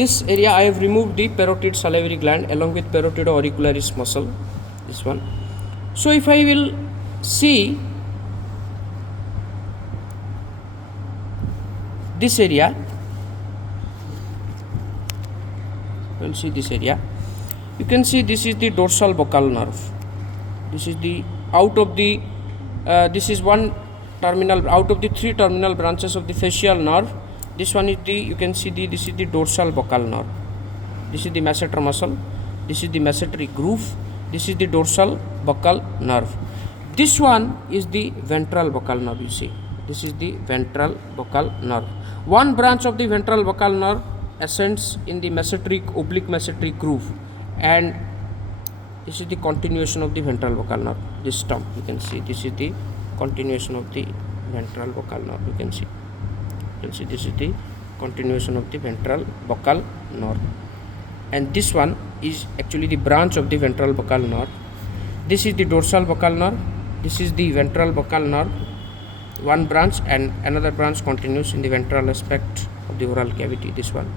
this area I have removed the parotid salivary gland along with parotid auricularis muscle, this one. So if I will see this area, we'll see this area. You can see this is the dorsal buccal nerve. This is the this is one terminal out of the 3 terminal branches of the facial nerve. This one is you can see this is the dorsal buccal nerve. This is the masseter muscle. This is the massetery groove. This is the dorsal buccal nerve. This one is the ventral buccal nerve. You see, this is the ventral buccal nerve. One branch of the ventral buccal nerve ascends in the oblique massetery groove, and this is the continuation of the ventral buccal nerve. This stump, you can see, this is the continuation of the ventral buccal nerve. You can see this is the continuation of the ventral buccal nerve, and this one is actually the branch of the ventral buccal nerve. This is the dorsal buccal nerve. This is the ventral buccal nerve. One branch, and another branch continues in the ventral aspect of the oral cavity. This one,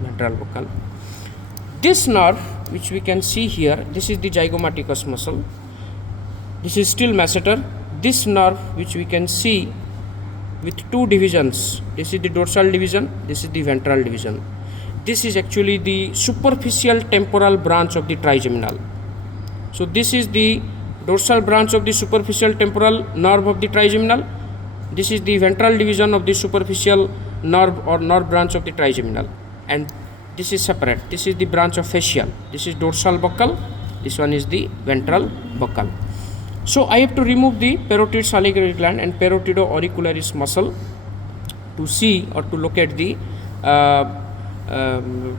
ventral buccal. This nerve, which we can see here, this is the zygomaticus muscle. This is still masseter. This nerve, which we can see with 2 divisions, this is the dorsal division, this is the ventral division. This is actually the superficial temporal branch of the trigeminal. So this is the dorsal branch of the superficial temporal nerve of the trigeminal. This is the ventral division of the superficial nerve or nerve branch of the trigeminal, and this is separate. This is the branch of facial. This is dorsal buccal. This one is the ventral buccal. So I have to remove the parotid salivary gland and parotido auricularis muscle to see or to look at the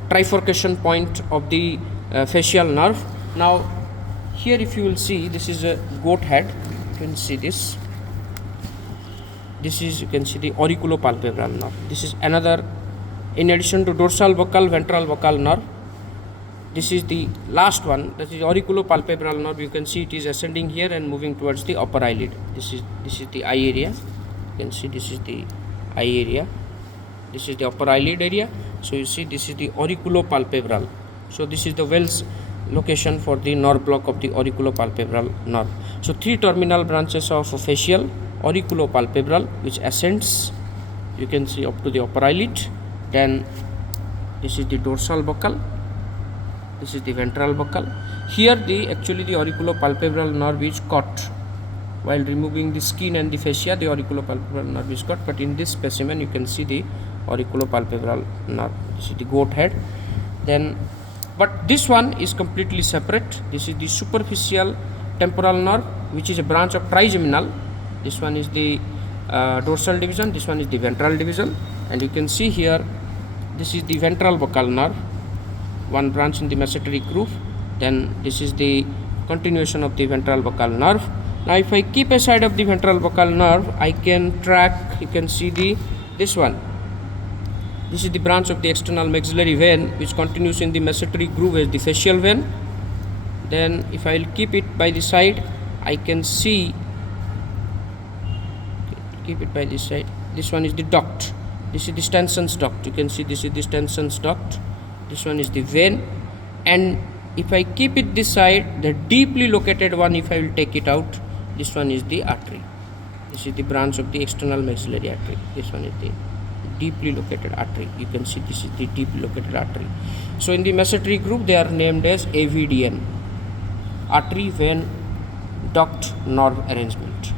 trifurcation point of the facial nerve. Now here, if you will see, this is a goat head. You can see this. This is, you can see the auriculopalpebral nerve. This is another, in addition to dorsal buccal, ventral buccal nerve. This is the last one, that is auriculopalpebral nerve. You can see it is ascending here and moving towards the upper eyelid. This is the eye area. You can see this is the eye area. This is the upper eyelid area. So you see this is the auriculopalpebral. So this is the Wells location for the nerve block of the auriculopalpebral nerve. So 3 terminal branches of facial, auriculopalpebral, which ascends, you can see, up to the upper eyelid. Then this is the dorsal buccal. This is the ventral buccal. Here actually the auriculopalpebral nerve is cut. While removing the skin and the fascia, the auriculopalpebral nerve is cut. But in this specimen, you can see the auriculopalpebral nerve. This is the goat head. Then, but this one is completely separate. This is the superficial temporal nerve, which is a branch of trigeminal. This one is the dorsal division. This one is the ventral division. And you can see here, this is the ventral buccal nerve. One branch in the massetery groove. Then this is the continuation of the ventral buccal nerve. Now if I keep aside of the ventral buccal nerve, I can track, you can see this one. This is the branch of the external maxillary vein, which continues in the massetery groove as the facial vein. Then if I will keep it by the side, I can see, keep it by this side. This one is the duct. This is the Stensen's duct. You can see this is the Stensen's duct. This one is the vein, and if I keep it this side, the deeply located one, if I will take it out, this one is the artery. This is the branch of the external maxillary artery. This one is the deeply located artery. You can see this is the deeply located artery. So in the massetery group, they are named as AVDN, artery vein duct nerve arrangement.